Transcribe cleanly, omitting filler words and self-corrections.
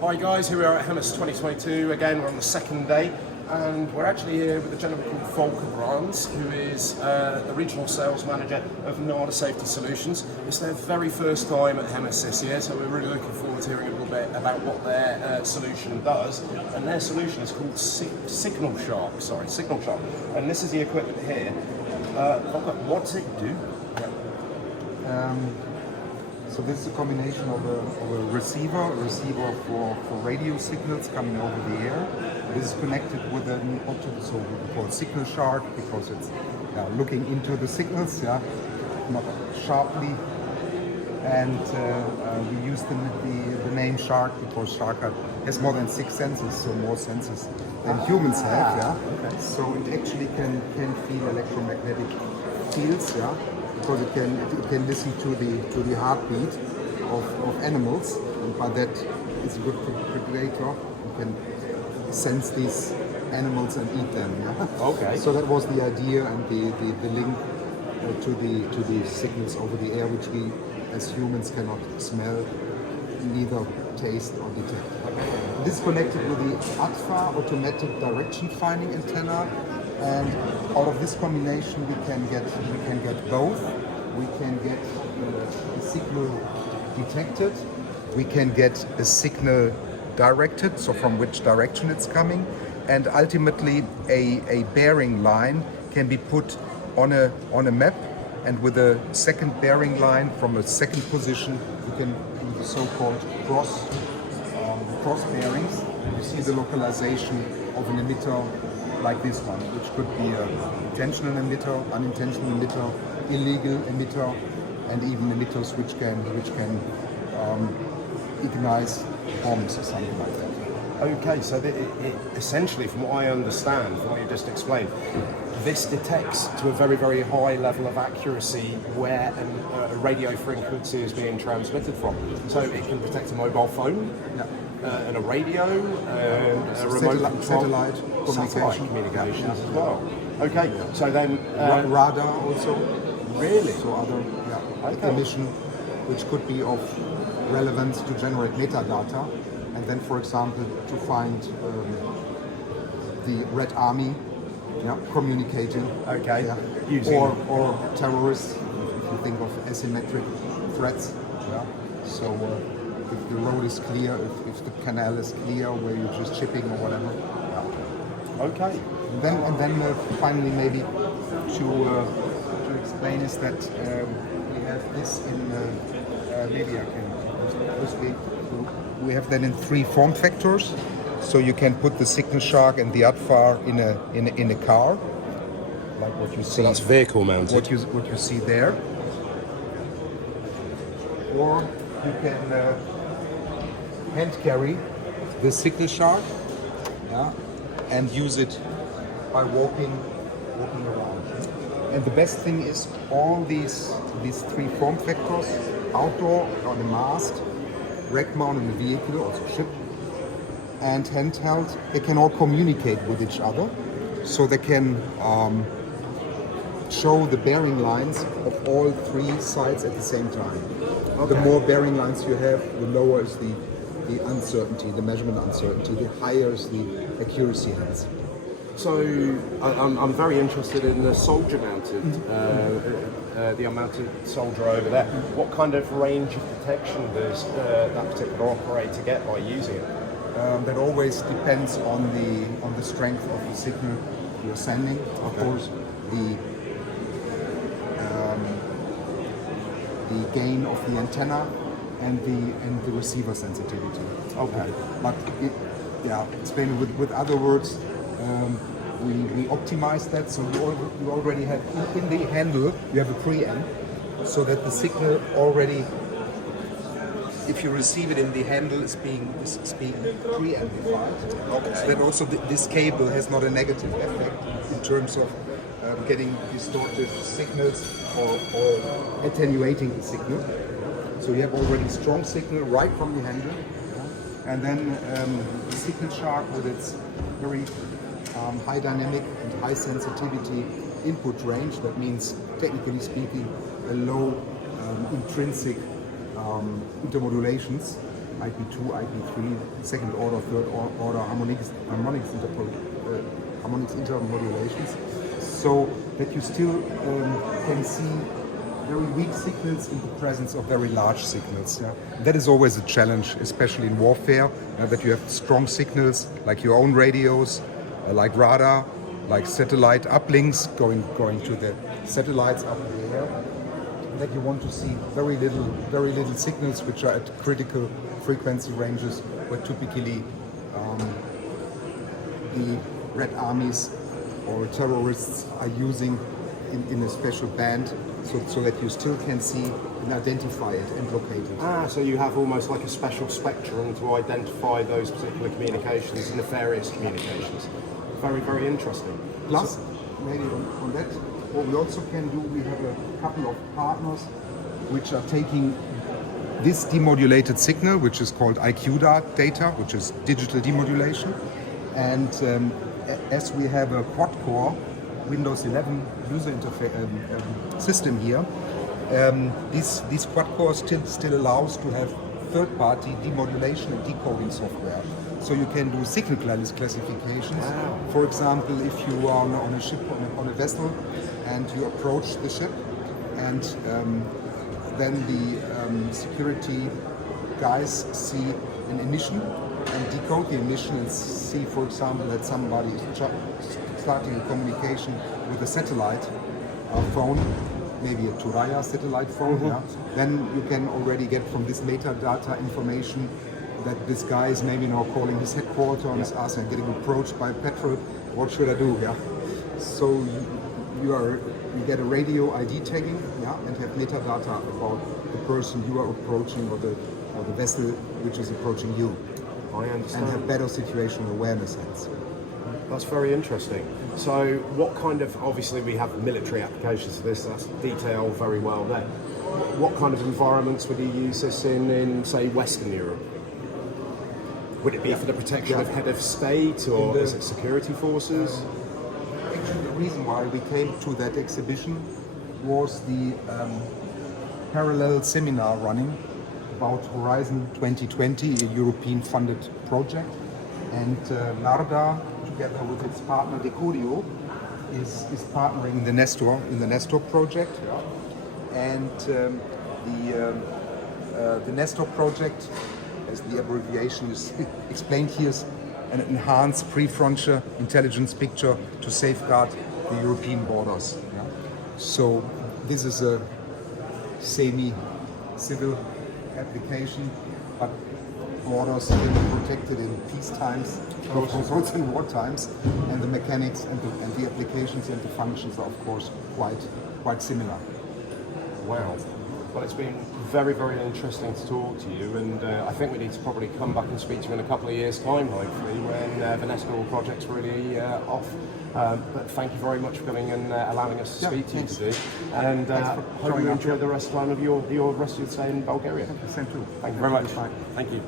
Hi guys, here we are at Hemus 2022. Again, we're on the second day, and we're actually here with a gentleman called Volker Brands, who is the regional sales manager of Narda Safety Solutions. It's their very first time at Hemus this year, so we're really looking forward to hearing a little bit about what their solution does. And their solution is called Signal Shark. And this is the equipment here. Volker, what does it do? So this is a combination of a receiver for radio signals coming over the air. This is connected with an optical, so we call it Signal Shark because it's looking into the signals, not sharply. And we use the name Shark because Shark has more than 6 senses, so more senses than humans have. Okay. So it actually can feel electromagnetic fields, because it can listen to the heartbeat of animals, and by that it's a good predator. You can sense these animals and eat them. Okay. So that was the idea and the link to the signals over the air, which we as humans cannot smell, neither taste or detect. This is connected with the ADFA automatic direction finding antenna. And out of this combination, we can get both. We can get a signal detected. We can get a signal directed, so from which direction it's coming, and ultimately a bearing line can be put on a map. And with a second bearing line from a second position, you can do the so-called cross bearings. You see the localization of an emitter like this one, which could be an intentional emitter, unintentional emitter, illegal emitter, and even emitters which can ignite bombs or something like that. Okay, so it essentially, from what I understand, from what you just explained, this detects to a very, very high level of accuracy where a radio frequency is being transmitted from. So it can detect a mobile phone, and a radio, and a remote satellite communications as well. Okay, so then radar also. Really? So other emission, which could be of relevance to generate metadata, and then, for example, to find the Red Army communicating. Okay. Or terrorists. If you think of asymmetric threats. So if the road is clear, if the canal is clear, where you're just shipping or whatever. Okay. And then finally, maybe to explain is that we have this in maybe I can we have that in 3 form factors. So you can put the Signal Shark and the ADFAR in a car, like what you see. So that's vehicle mounted. What you see there. Or you can hand carry the Signal Shark, and use it by walking around. And the best thing is all these 3 form factors, outdoor on a mast, rack mount in a vehicle, also ship, and handheld, they can all communicate with each other. So they can show the bearing lines of all 3 sides at the same time. Okay. The more bearing lines you have, the lower is the uncertainty, the measurement uncertainty, the higher is the accuracy hence. So I'm very interested in the soldier mounted, the unmounted soldier over there. What kind of range of detection does that particular operator get by using it? That always depends on the strength of the signal you're sending. Of course, the gain of the antenna and the receiver sensitivity. Okay. But explain with other words. We optimize that, so you already have in the handle you have a preamp, so that the signal already, if you receive it in the handle, is being pre-amplified. Okay. So that also this cable has not a negative effect in terms of getting distortive signals or attenuating the signal. So you have already strong signal right from the handle, and then the Signal Shark with its very high dynamic and high sensitivity input range. That means, technically speaking, a low intrinsic intermodulations. IP2, IP3, second order, third order harmonics intermodulations, so that you still can see very weak signals in the presence of very large signals. Yeah? That is always a challenge, especially in warfare, that you have strong signals like your own radios, like radar, like satellite uplinks going to the satellites up in the air. That you want to see very little signals which are at critical frequency ranges, where typically the Red Armies or terrorists are using in a special band, so that you still can see and identify it and locate it. So you have almost like a special spectrum to identify those particular communications, nefarious communications. Very, very interesting. Plus, maybe on that, what we also can do, we have a couple of partners which are taking this demodulated signal, which is called IQ data, which is digital demodulation, and as we have a quad-core Windows 11 user interface system here, these quad-cores still allows to have third-party demodulation and decoding software. So you can do signal classifications. Wow. For example, if you are on a ship, on a vessel, and you approach the ship, and then the security guys see an emission and decode the emission and see, for example, that somebody is starting a communication with a satellite phone, maybe a Turaya satellite phone. Yeah? Then you can already get from this metadata information that this guy is maybe now calling his headquarters and is asking, getting approached by petrol. What should I do? Yeah. So you get a radio ID tagging, yeah, and have metadata about the person you are approaching or the vessel which is approaching you. I understand. And have better situational awareness hence. That's very interesting. So what kind of, obviously we have military applications for this, that's detailed very well there. What kind of environments would you use this in say, Western Europe? Would it be for the protection of head of state, or is it security forces? Actually, the reason why we came to that exhibition was the parallel seminar running about Horizon 2020, a European-funded project. And Narda, together with its partner Decodio, is partnering in the Nestor project. And the Nestor project, as the abbreviation is explained here, is an enhanced pre-frontier intelligence picture to safeguard the European borders. Yeah? So this is a semi-civil application, but borders will be protected in peace times, of course also in war times, and the mechanics and the applications and the functions are of course quite similar. Wow. Well, it's been very, very interesting to talk to you, and I think we need to probably come back and speak to you in a couple of years' time, hopefully, when the Nestor project's really off. But thank you very much for coming and allowing us to speak to you today. And hope you enjoy the rest of your stay in Bulgaria. Same too. Thank you very much. Thank you.